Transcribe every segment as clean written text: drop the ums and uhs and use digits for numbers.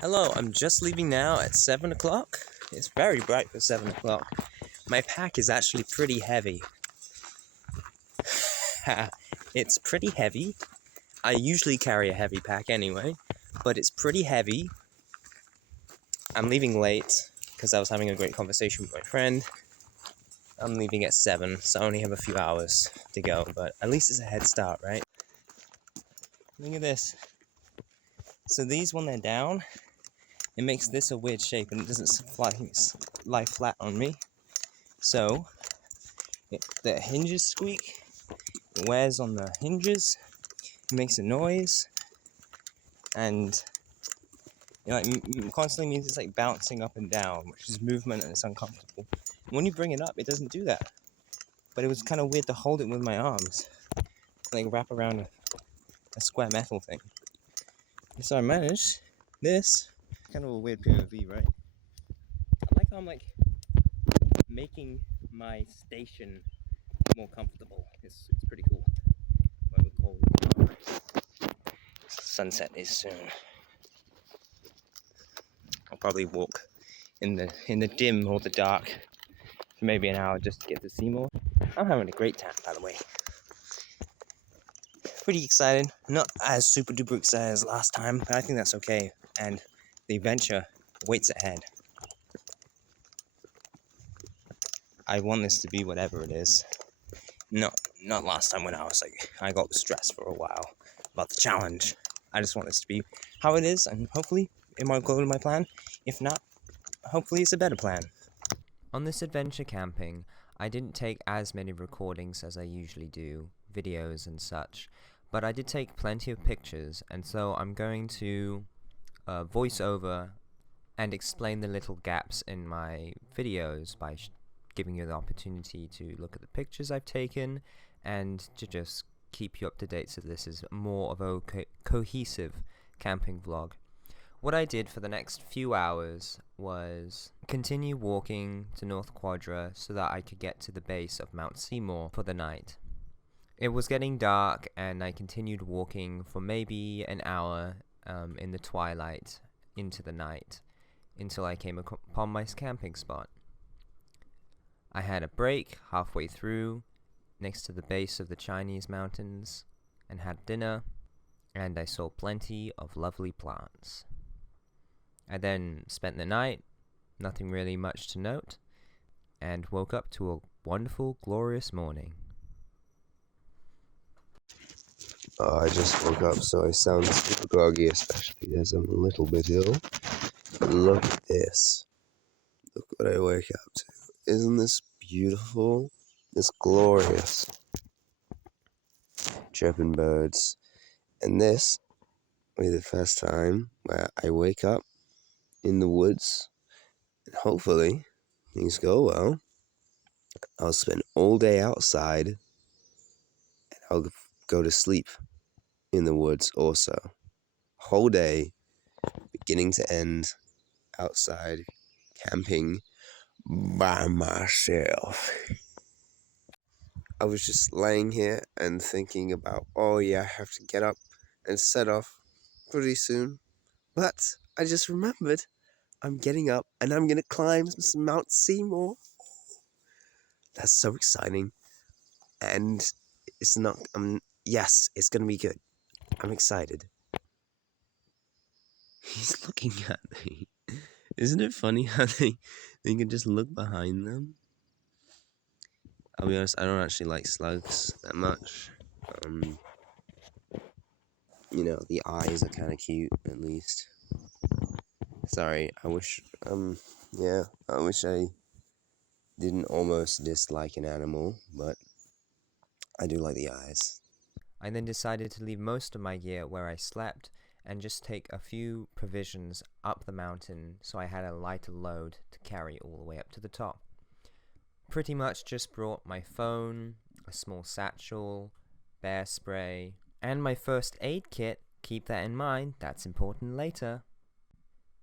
Hello, I'm just leaving now at 7 o'clock. It's very bright for 7 o'clock. My pack is actually pretty heavy. It's pretty heavy. I usually carry a heavy pack anyway, but it's pretty heavy. I'm leaving late because I was having a great conversation with my friend. I'm leaving at 7, so I only have a few hours to go, but at least it's a head start, right? Look at this. So these, when they're down, it makes this a weird shape and it doesn't lie flat on me. So the hinges squeak, it wears on the hinges, it makes a noise, and constantly means it's like bouncing up and down, which is movement and it's uncomfortable. When you bring it up, it doesn't do that. But it was kind of weird to hold it with my arms, like wrap around a square metal thing. So I managed this. Kind of a weird POV, right? I like how I'm like making my station more comfortable. It's pretty cool. What we call sunset is soon. I'll probably walk in the dim or the dark for maybe an hour just to get to Seymour. I'm having a great time, by the way. Pretty excited. Not as super duper excited as last time, but I think that's okay. And the adventure waits ahead. I want this to be whatever it is. Not last time when I got stressed for a while about the challenge. I just want this to be how it is, and hopefully it might go to my plan. If not, hopefully it's a better plan. On this adventure camping, I didn't take as many recordings as I usually do, videos and such, but I did take plenty of pictures, and so I'm going to voice over and explain the little gaps in my videos by giving you the opportunity to look at the pictures I've taken and to just keep you up to date, so this is more of a cohesive camping vlog. What I did for the next few hours was continue walking to North Quadra so that I could get to the base of Mt.Seymour for the night. It was getting dark and I continued walking for maybe an hour in the twilight into the night until I came upon my camping spot. I had a break halfway through next to the base of the Chinese mountains and had dinner, and I saw plenty of lovely plants. I then spent the night, nothing really much to note, and woke up to a wonderful, glorious morning. I just woke up, so I sound super groggy, especially as I'm a little bit ill. But look at this. Look what I wake up to. Isn't this beautiful? It's glorious. Chirping birds. And this will be the first time where I wake up in the woods. And hopefully, things go well. I'll spend all day outside. And I'll go to sleep in the woods also. Whole day, beginning to end, outside, camping by myself. I was just laying here and thinking about, oh yeah, I have to get up and set off pretty soon. But I just remembered I'm getting up and I'm going to climb some Mt.Seymour. That's so exciting. And it's not, yes, it's going to be good. I'm excited. He's looking at me. Isn't it funny how they can just look behind them? I'll be honest, I don't actually like slugs that much. The eyes are kind of cute, at least. Sorry, I wish I didn't almost dislike an animal, but I do like the eyes. I then decided to leave most of my gear where I slept and just take a few provisions up the mountain so I had a lighter load to carry all the way up to the top. Pretty much just brought my phone, a small satchel, bear spray, and my first aid kit. Keep that in mind, that's important later.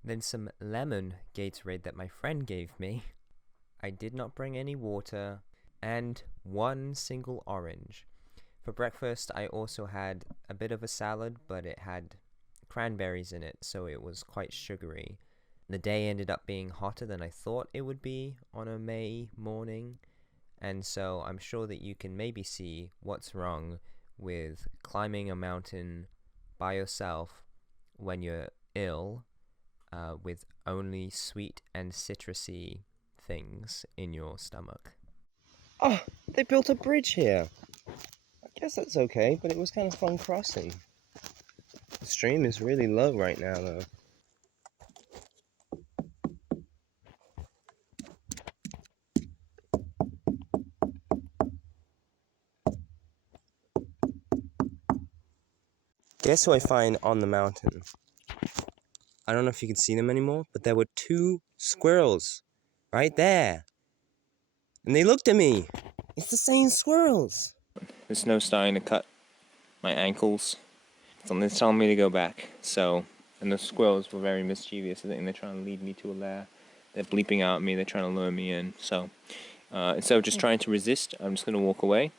Then some lemon Gatorade that my friend gave me. I did not bring any water, and one single orange. For breakfast, I also had a bit of a salad, but it had cranberries in it, so it was quite sugary. The day ended up being hotter than I thought it would be on a May morning, and so I'm sure that you can maybe see what's wrong with climbing a mountain by yourself when you're ill, with only sweet and citrusy things in your stomach. Oh, they built a bridge here. I guess that's okay, but it was kind of fun crossing. The stream is really low right now, though. Guess who I find on the mountain? I don't know if you can see them anymore, but there were 2 squirrels right there. And they looked at me. It's the same squirrels. The snow's starting to cut my ankles. Something's telling me to go back. So, and the squirrels were very mischievous. I think they're trying to lead me to a lair. They're bleeping out at me. They're trying to lure me in. So, instead of just trying to resist, I'm just going to walk away.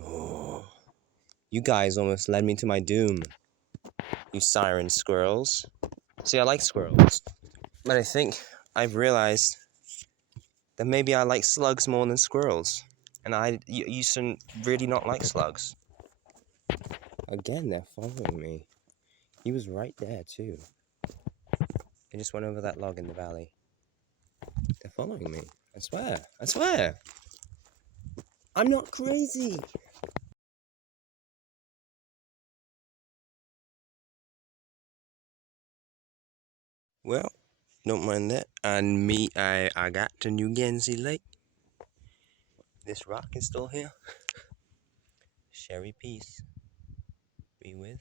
Oh, you guys almost led me to my doom. You siren squirrels. See, I like squirrels. But I think I've realized that maybe I like slugs more than squirrels. And you used to really not like slugs. Again, they're following me. He was right there, too. They just went over that log in the valley. They're following me. I swear. I swear. I'm not crazy. Well, don't mind that. And me, I got to New Guernsey Lake. This rock is still here. Sherry, peace be with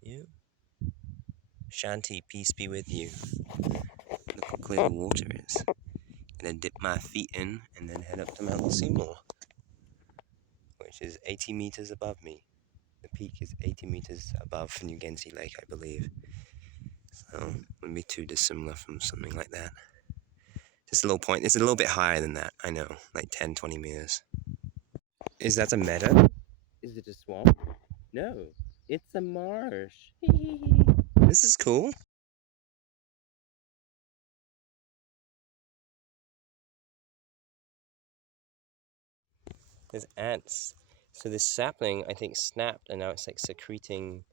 you. Shanti, peace be with you. Look how clear the water is. Gonna dip my feet in and then head up to Mt.Seymour, which is 80 meters above me. The peak is 80 meters above New Guernsey Lake, I believe. So, wouldn't be too dissimilar from something like that. Just a little point. It's a little bit higher than that, I know, like 10, 20 meters. Is that a meadow? Is it a swamp? No, it's a marsh. This is cool. There's ants. So this sapling, I think, snapped, and now it's like secreting.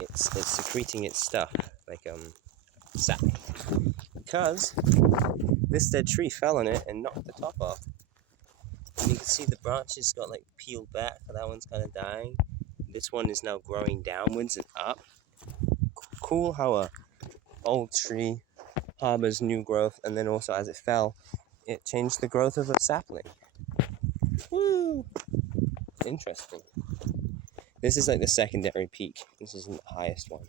It's secreting its stuff, like sap. Because this dead tree fell on it and knocked the top off. And you can see the branches got like peeled back. That one's kind of dying. This one is now growing downwards and up. Cool how a old tree harbors new growth, and then also as it fell, it changed the growth of a sapling. Woo! Interesting. This is like the secondary peak. This isn't the highest one.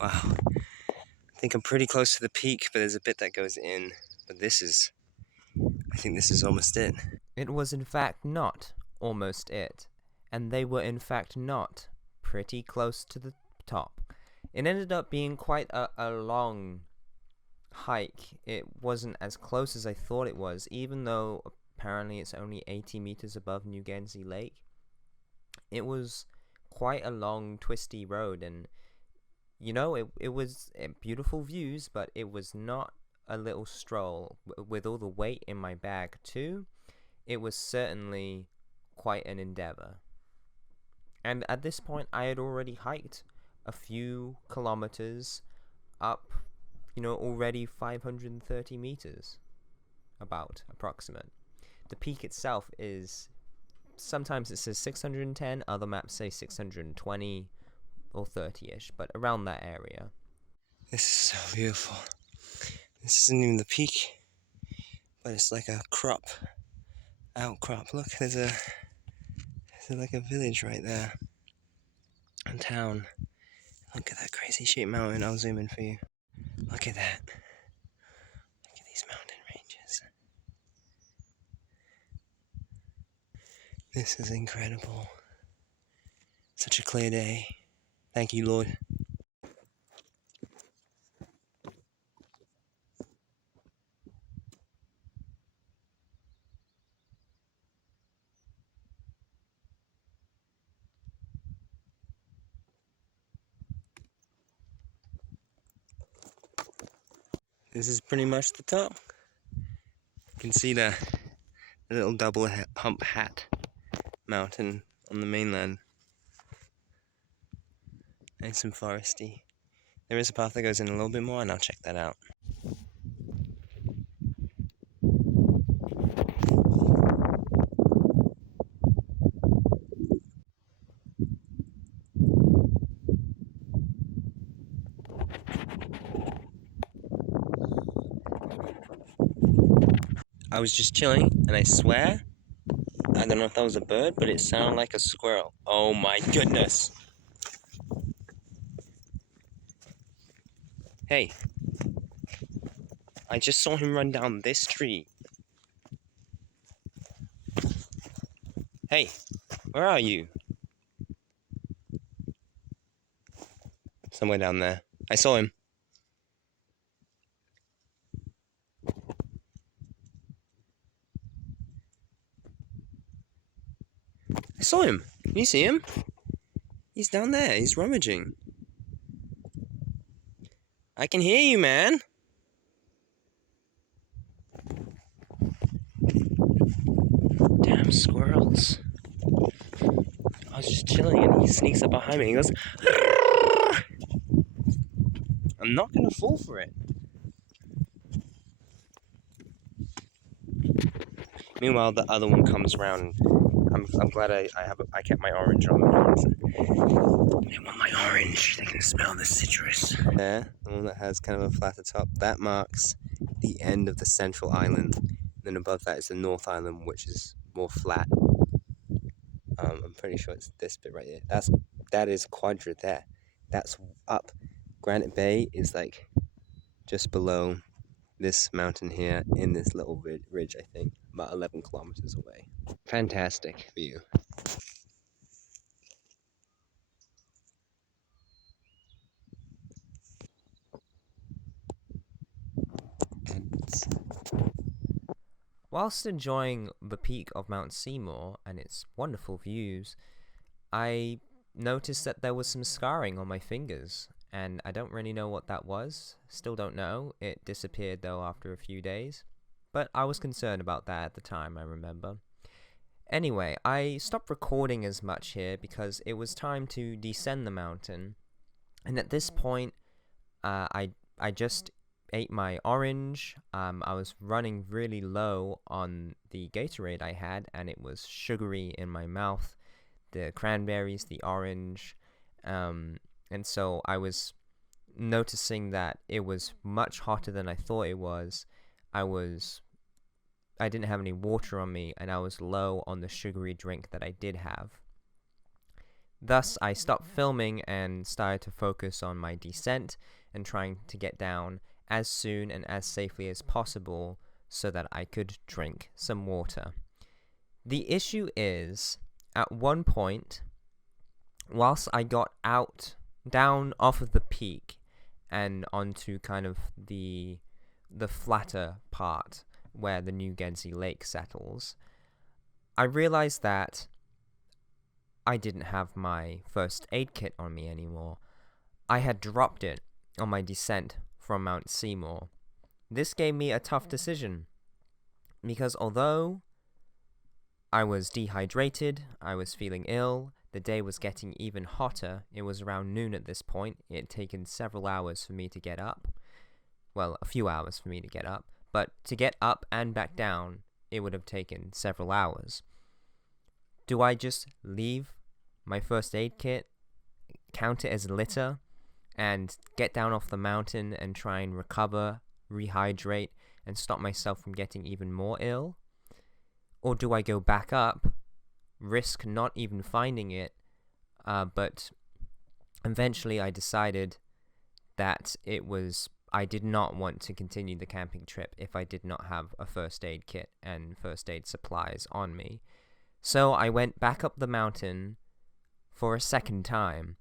Wow. I think I'm pretty close to the peak, but there's a bit that goes in. But I think this is almost it. It was in fact not almost it, and they were in fact not pretty close to the top. It ended up being quite a long hike. It wasn't as close as I thought it was, even though apparently it's only 80 meters above New Guernsey Lake. It was quite a long, twisty road, and you know, it was beautiful views, but it was not a little stroll. With all the weight in my bag too, it was certainly quite an endeavor. And at this point, I had already hiked a few kilometers up, already 530 meters, approximate. The peak itself is, sometimes it says 610, other maps say 620 or 30-ish, but around that area. This is so beautiful. This isn't even the peak, but it's like a outcrop. Look, there's like a village right there. A town. Look at that crazy shaped mountain. I'll zoom in for you. Look at that. Look at these mountain ranges. This is incredible. Such a clear day. Thank you, Lord. This is pretty much the top. You can see the little double hump hat mountain on the mainland. Nice and foresty. There is a path that goes in a little bit more, and I'll check that out. I was just chilling, and I swear, I don't know if that was a bird, but it sounded like a squirrel. Oh my goodness! Hey, I just saw him run down this tree. Hey, where are you? Somewhere down there. I saw him. I saw him. Can you see him? He's down there. He's rummaging. I can hear you, man. Damn squirrels. I was just chilling and he sneaks up behind me and he goes, "Arrgh!" I'm not gonna fall for it. Meanwhile, the other one comes around. I'm glad I kept my orange on me. They want my orange. They can smell the citrus. There, the one that has kind of a flatter top. That marks the end of the central island. Then above that is the North Island, which is more flat. I'm pretty sure it's this bit right here. That is Quadra there. That's up. Granite Bay is like just below this mountain here in this little ridge, I think, about 11 kilometers away. Fantastic view. Whilst enjoying the peak of Mt.Seymour and its wonderful views, I noticed that there was some scarring on my fingers, and I don't really know what that was. Still don't know. It disappeared though after a few days, but I was concerned about that at the time, I remember. Anyway, I stopped recording as much here because it was time to descend the mountain, and at this point, I just ate my orange. I was running really low on the Gatorade I had, and it was sugary in my mouth. The cranberries, the orange, and so I was noticing that it was much hotter than I thought it was. I didn't have any water on me, and I was low on the sugary drink that I did have. Thus, I stopped filming and started to focus on my descent and trying to get down as soon and as safely as possible so that I could drink some water. The issue is, at one point, whilst I got down off of the peak and onto kind of the flatter part where the New Guernsey Lake settles, I realized that I didn't have my first aid kit on me anymore. I had dropped it on my descent from Mt.Seymour. This gave me a tough decision, because although I was dehydrated, I was feeling ill, the day was getting even hotter, it was around noon at this point, it had taken several hours for me to get up. Well, a few hours for me to get up, but to get up and back down, it would have taken several hours. Do I just leave my first aid kit, count it as litter, and get down off the mountain and try and recover, rehydrate, and stop myself from getting even more ill? Or do I go back up, risk not even finding it, but eventually I decided that I did not want to continue the camping trip if I did not have a first aid kit and first aid supplies on me. So I went back up the mountain for a second time,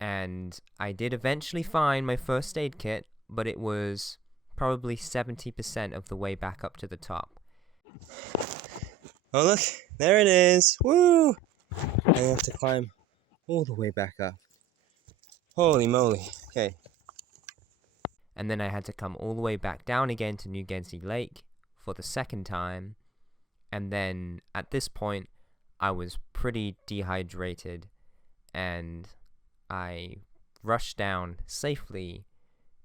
and I did eventually find my first aid kit, but it was probably 70% of the way back up to the top. Oh look, there it is. Woo! I have to climb all the way back up. Holy moly. Okay. and then I had to come all the way back down again to New Guernsey Lake for the second time, and then at this point I was pretty dehydrated, and I rushed down safely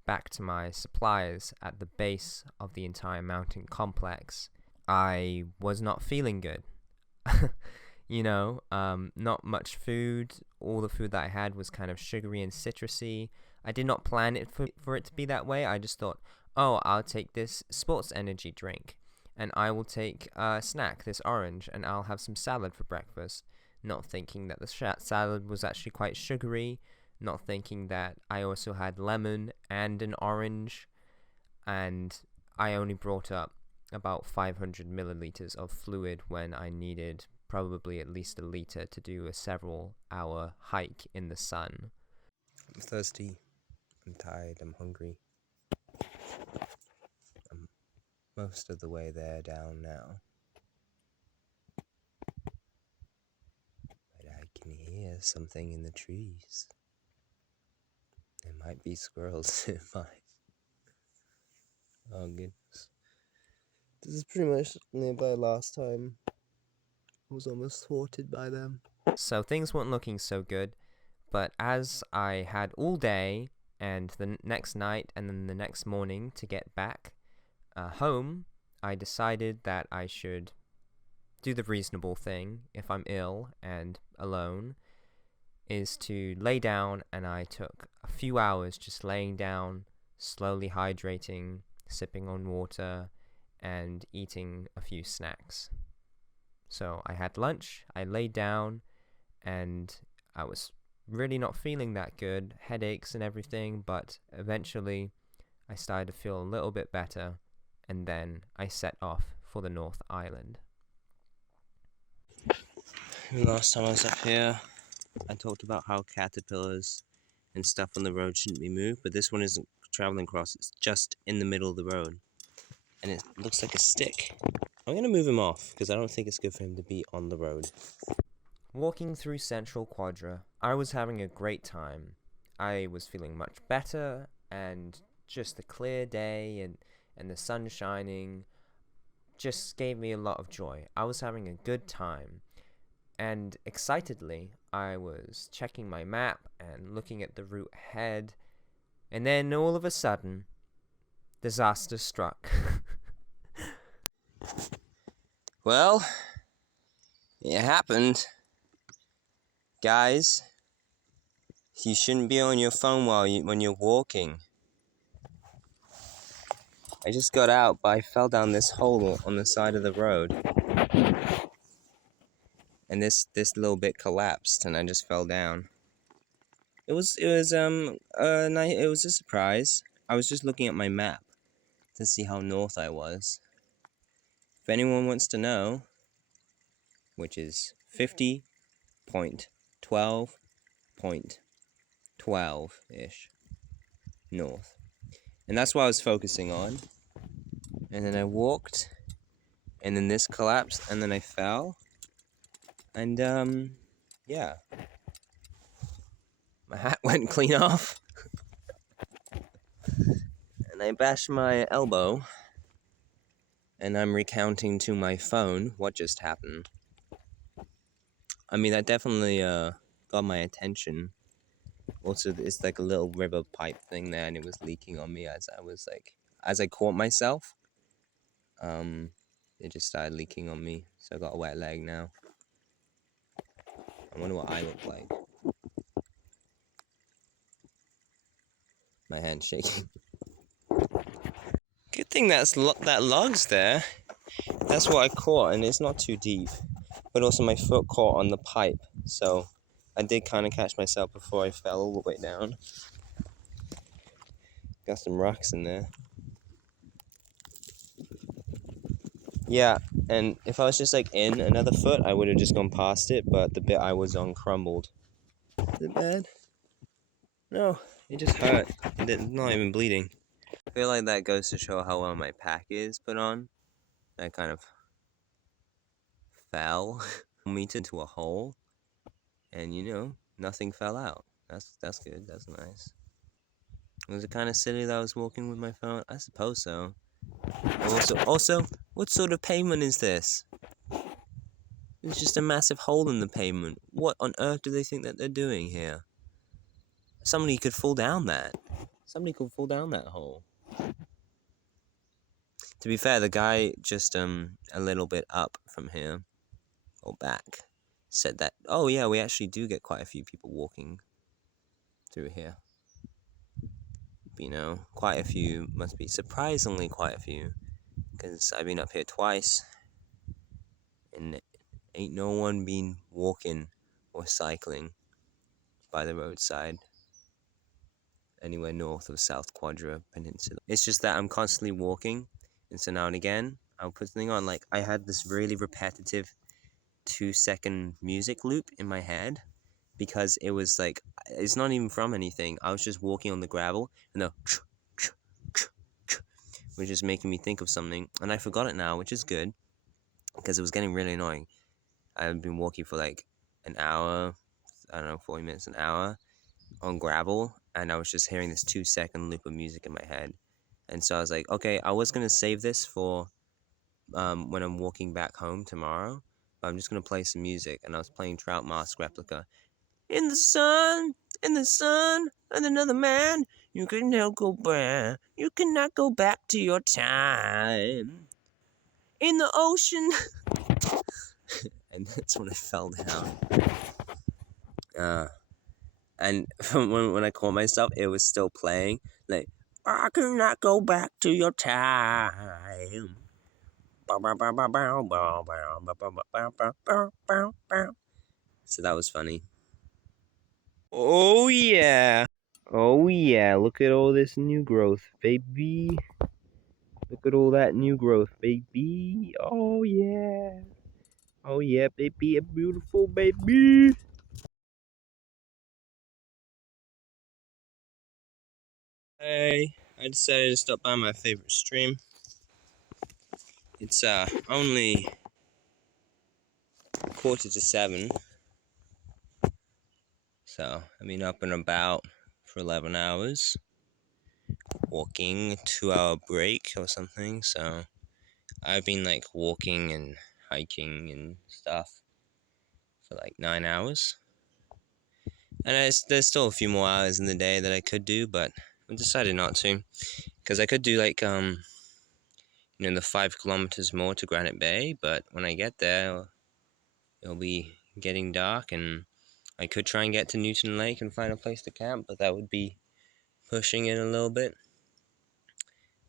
back to my suppliers at the base of the entire mountain complex. I was not feeling good. Not much food. All the food that I had was kind of sugary and citrusy. I did not plan it for it to be that way. I just thought, oh, I'll take this sports energy drink, and I will take a snack, this orange, and I'll have some salad for breakfast. Not thinking that the salad was actually quite sugary, not thinking that I also had lemon and an orange, and I only brought up about 500 milliliters of fluid when I needed probably at least a liter to do a several-hour hike in the sun. I'm thirsty. I'm tired. I'm hungry. I'm most of the way there down now. But I can hear something in the trees. There might be squirrels. It might. Oh, goodness. This is pretty much nearby last time. I was almost thwarted by them. So things weren't looking so good, but as I had all day and the next night and then the next morning to get back home, I decided that I should do the reasonable thing if I'm ill and alone, is to lay down, and I took a few hours just laying down, slowly hydrating, sipping on water, and eating a few snacks. So I had lunch, I laid down, and I was really not feeling that good, headaches and everything, but eventually I started to feel a little bit better, and then I set off for the North Island. Last time I was up here, I talked about how caterpillars and stuff on the road shouldn't be moved, but this one isn't traveling across, it's just in the middle of the road. And it looks like a stick. I'm going to move him off, because I don't think it's good for him to be on the road. Walking through Central Quadra, I was having a great time. I was feeling much better, and just the clear day and the sun shining just gave me a lot of joy. I was having a good time, and excitedly, I was checking my map and looking at the route ahead, and then all of a sudden, disaster struck. Well, it happened. Guys, you shouldn't be on your phone when you're walking. I just got out, but I fell down this hole on the side of the road. And this little bit collapsed, and I just fell down. It was a surprise. I was just looking at my map to see how north I was. If anyone wants to know, which is 50.12.12-ish north. And that's what I was focusing on. And then I walked, and then this collapsed, and then I fell. And, yeah. My hat went clean off. And I bashed my elbow. And I'm recounting to my phone what just happened. I mean, that definitely got my attention. Also, it's like a little river pipe thing there, and it was leaking on me as I caught myself. It just started leaking on me, so I got a wet leg now. I wonder what I look like. My hand's shaking. Good thing that log's there. That's what I caught, and it's not too deep. But also my foot caught on the pipe, so I did kind of catch myself before I fell all the way down. Got some rocks in there. Yeah, and if I was just like in another foot, I would have just gone past it, but the bit I was on crumbled. Is it bad? No, it just hurt. It's not even bleeding. I feel like that goes to show how well my pack is put on. I kind of fell me into a hole, and nothing fell out. That's good. That's nice. Was it kind of silly that I was walking with my phone? I suppose so. Also, what sort of pavement is this? It's just a massive hole in the pavement. What on earth do they think that they're doing here? Somebody could fall down that. Somebody could fall down that hole. To be fair, the guy just a little bit up from here, or back, said that, oh yeah, we actually do get quite a few people walking through here. You know, quite a few, must be surprisingly quite a few, because I've been up here twice, and ain't no one been walking or cycling by the roadside anywhere north of South Quadra Peninsula. It's just that I'm constantly walking, and so now and again, I'll put something on. Like, I had this really repetitive 2-second music loop in my head, because it was like, it's not even from anything. I was just walking on the gravel, and the which is making me think of something, and I forgot it now, which is good, because it was getting really annoying. I've been walking for like an hour, I don't know, 40 minutes, an hour, on gravel, and I was just hearing this 2-second loop of music in my head. And so I was like, okay, I was going to save this for when I'm walking back home tomorrow, but I'm just going to play some music, and I was playing Trout Mask Replica. In the sun, and another man, you cannot go back, you cannot go back to your time. In the ocean. And that's when I fell down. And when I caught myself, it was still playing. Like, I cannot go back to your time. So that was funny. Oh yeah. Oh yeah, look at all this new growth, baby. Look at all that new growth, baby. Oh yeah. Oh yeah, baby, a beautiful baby. Hey, I decided to stop by my favorite stream. It's only 6:45, so I've been up and about for 11 hours, walking, 2-hour break or something, so I've been like walking and hiking and stuff for like 9 hours. And there's still a few more hours in the day that I could do, but I decided not to, because I could do like the 5 kilometers more to Granite Bay, but when I get there, it'll be getting dark, and I could try and get to Newton Lake and find a place to camp, but that would be pushing it a little bit.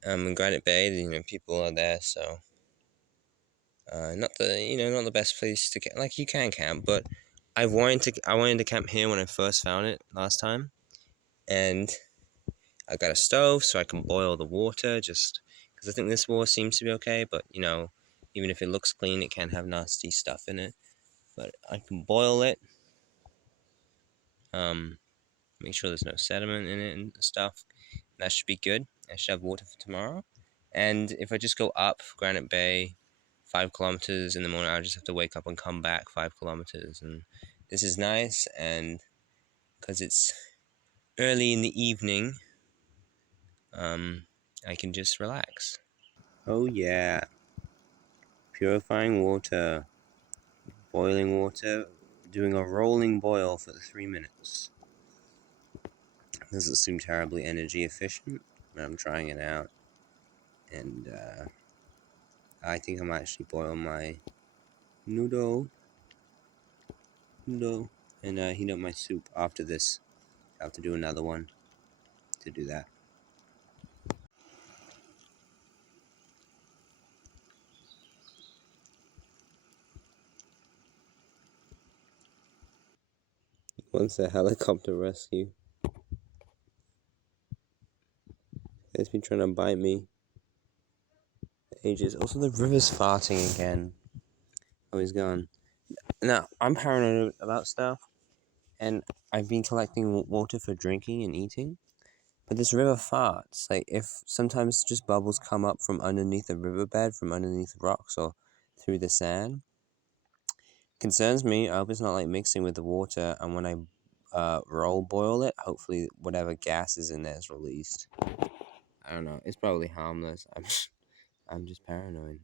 In Granite Bay, people are there, so not the best place to camp. Like, you can camp, but I wanted to camp here when I first found it last time, and I got a stove so I can boil the water, just because I think this water seems to be okay, but even if it looks clean, it can have nasty stuff in it. But I can boil it, make sure there's no sediment in it and stuff. That should be good. I should have water for tomorrow. And if I just go up Granite Bay 5 kilometers in the morning, I'll just have to wake up and come back 5 kilometers. And this is nice, and because it's early in the evening, I can just relax. Oh yeah. Purifying water. Boiling water. Doing a rolling boil for 3 minutes. Doesn't seem terribly energy efficient, but I'm trying it out. And I think I might actually boil my noodle, and heat up my soup after this. I have to do another one to do that. Once a helicopter rescue. It's been trying to bite me for ages. Also, the river's farting again. Oh, he's gone. Now, I'm paranoid about stuff, and I've been collecting water for drinking and eating, but this river farts. Like, if sometimes just bubbles come up from underneath the riverbed, from underneath rocks or through the sand. Concerns me. I hope it's not like mixing with the water, and when I roll boil it. Hopefully whatever gas is in there is released. I don't know. It's probably harmless. I'm just paranoid.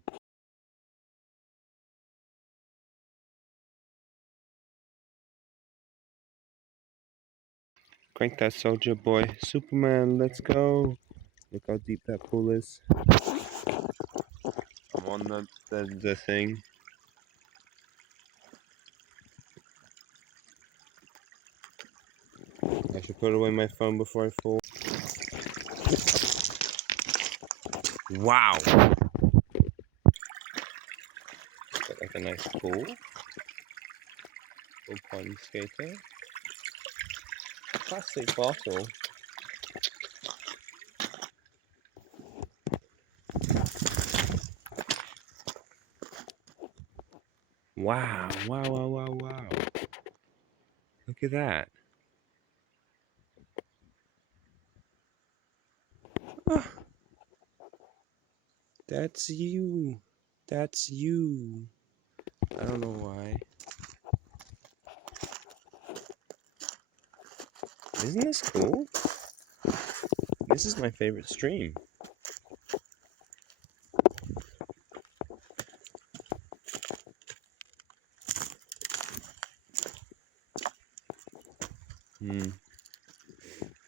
Crank that soldier boy. Superman, let's go. Look how deep that pool is. I'm on the thing. I should put away my phone before I fall. Wow! Got like a nice pool. Little pond skater. Plastic bottle. Wow, wow, wow, wow, wow. Look at that. Ah, that's you. That's you. I don't know why. Isn't this cool? This is my favorite stream.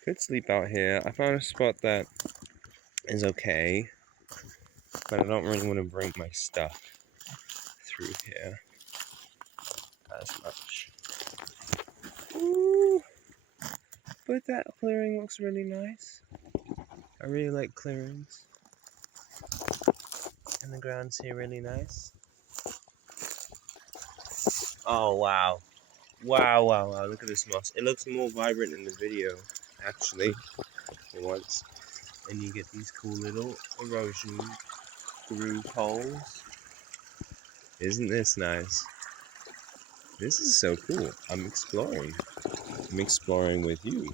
Could sleep out here. I found a spot that is okay, but I don't really want to bring my stuff through here as much. Ooh, but that clearing looks really nice. I really like clearings. And the ground's here really nice. Oh wow. Wow, wow, wow, look at this moss. It looks more vibrant in the video, actually, for once. And you get these cool little erosion groove holes. Isn't this nice? This is so cool. I'm exploring. I'm exploring with you.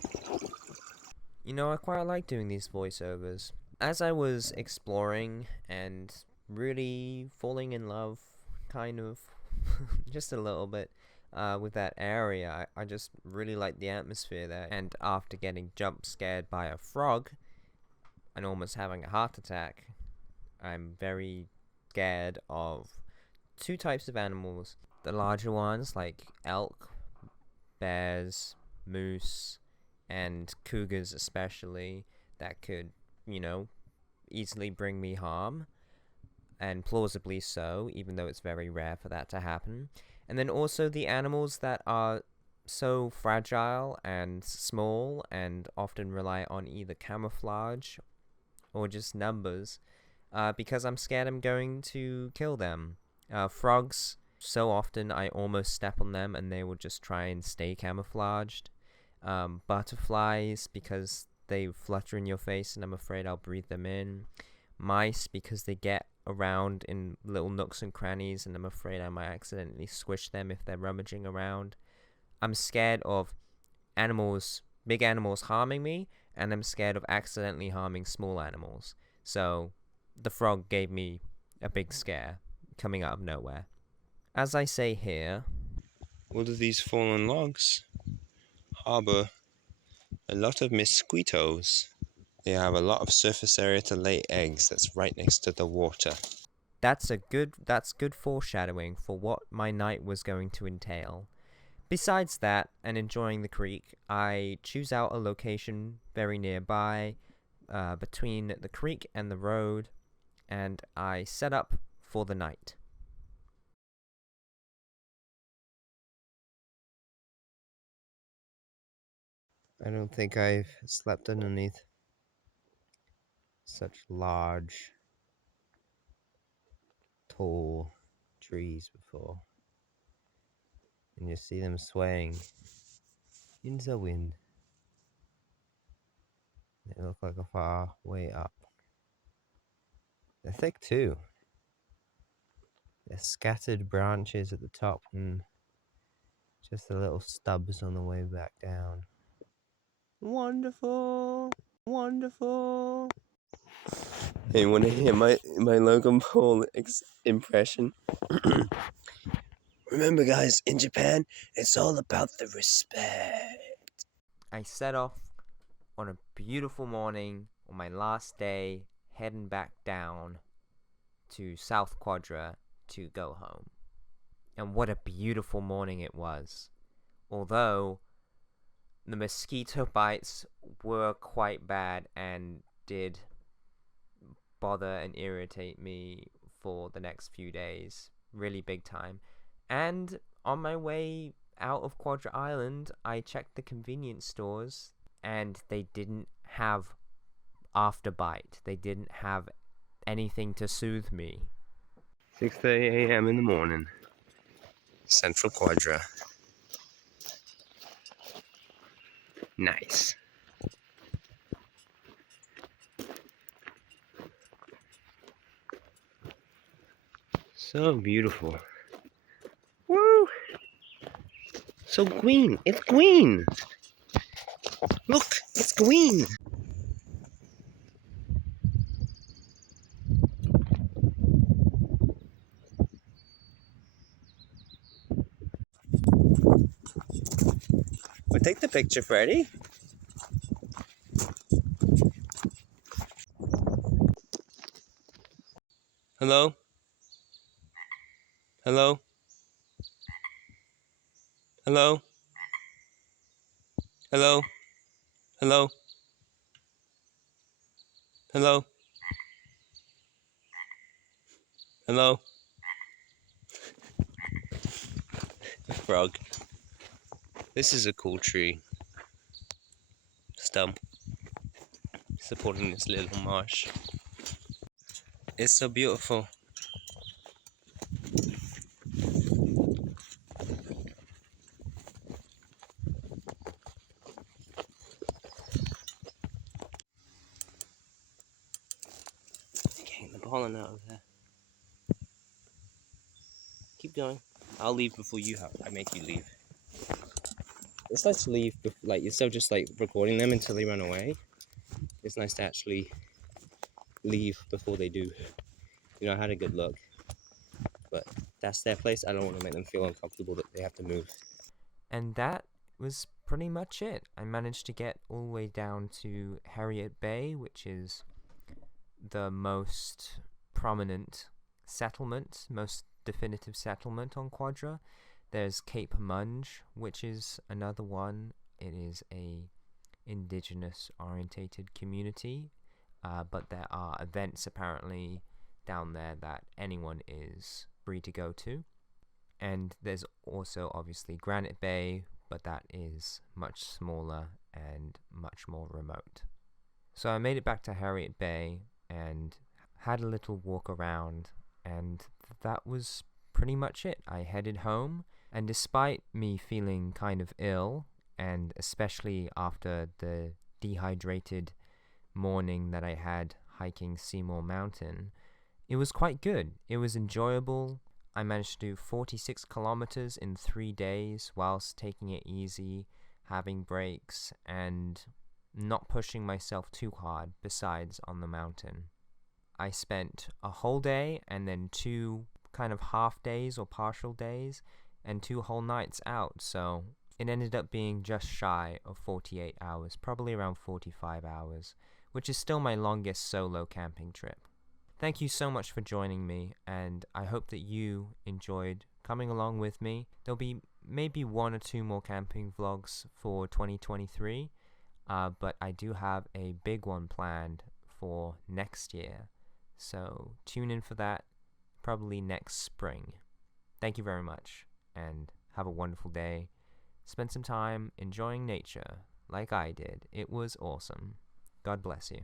You know, I quite like doing these voiceovers. As I was exploring and really falling in love, kind of, just a little bit, with that area, I just really liked the atmosphere there. And after getting jump scared by a frog and almost having a heart attack, I'm very scared of two types of animals. The larger ones like elk, bears, moose, and cougars especially, that could, easily bring me harm, and plausibly so, even though it's very rare for that to happen. And then also the animals that are so fragile and small and often rely on either camouflage or just numbers, because I'm scared I'm going to kill them. Frogs, so often I almost step on them and they will just try and stay camouflaged. Butterflies, because they flutter in your face and I'm afraid I'll breathe them in. Mice, because they get around in little nooks and crannies and I'm afraid I might accidentally squish them if they're rummaging around. I'm scared of animals, big animals harming me, and I'm scared of accidentally harming small animals. So the frog gave me a big scare coming out of nowhere. As I say here, All of these fallen logs harbor a lot of mosquitoes. They have a lot of surface area to lay eggs that's right next to the water. that's good foreshadowing for what my night was going to entail. Besides that, and enjoying the creek, I choose out a location very nearby, between the creek and the road, and I set up for the night. I don't think I've slept underneath such large, tall trees before. And you see them swaying in the wind. They look like a far way up. They're thick too. They're scattered branches at the top and just the little stubs on the way back down. Wonderful, wonderful. Hey, you want to hear my Logan Paul impression? Remember, guys, in Japan, it's all about the respect. I set off on a beautiful morning on my last day, heading back down to South Quadra to go home. And what a beautiful morning it was. Although the mosquito bites were quite bad and did bother and irritate me for the next few days, really big time. And on my way out of Quadra Island, I checked the convenience stores and they didn't have afterbite. They didn't have anything to soothe me. 6:30 a.m. in the morning. Central Quadra. Nice. So beautiful. Woo! So green. It's green. Look, it's green. Well, take the picture, Freddie. Hello? Hello? Hello? Hello? Hello? Hello? Hello? Frog. This is a cool tree. Stump. Supporting this little marsh. It's so beautiful. Getting the pollen out of there. Keep going. I'll leave before you have. I make you leave. It's nice to leave, like, instead of just like recording them until they run away. It's nice to actually leave before they do. You know, I had a good look, but that's their place. I don't want to make them feel uncomfortable that they have to move. And that was pretty much it. I managed to get all the way down to Harriet Bay, which is the most prominent settlement, most definitive settlement on Quadra. There's Cape Munge, which is another one. It is a indigenous orientated community, but there are events apparently down there that anyone is free to go to. And there's also obviously Granite Bay, but that is much smaller and much more remote. So I made it back to Harriet Bay and had a little walk around, and that was pretty much it. I headed home, and despite me feeling kind of ill, and especially after the dehydrated morning that I had hiking Seymour Mountain, it was quite good. It was enjoyable. I managed to do 46 kilometers in 3 days whilst taking it easy, having breaks, and not pushing myself too hard besides on the mountain. I spent a whole day and then 2 kind of half days or partial days and 2 whole nights out, so it ended up being just shy of 48 hours, probably around 45 hours, which is still my longest solo camping trip. Thank you so much for joining me, and I hope that you enjoyed coming along with me. There'll be maybe 1 or 2 more camping vlogs for 2023, but I do have a big one planned for next year, so tune in for that probably next spring. Thank you very much, and have a wonderful day. Spend some time enjoying nature like I did. It was awesome. God bless you.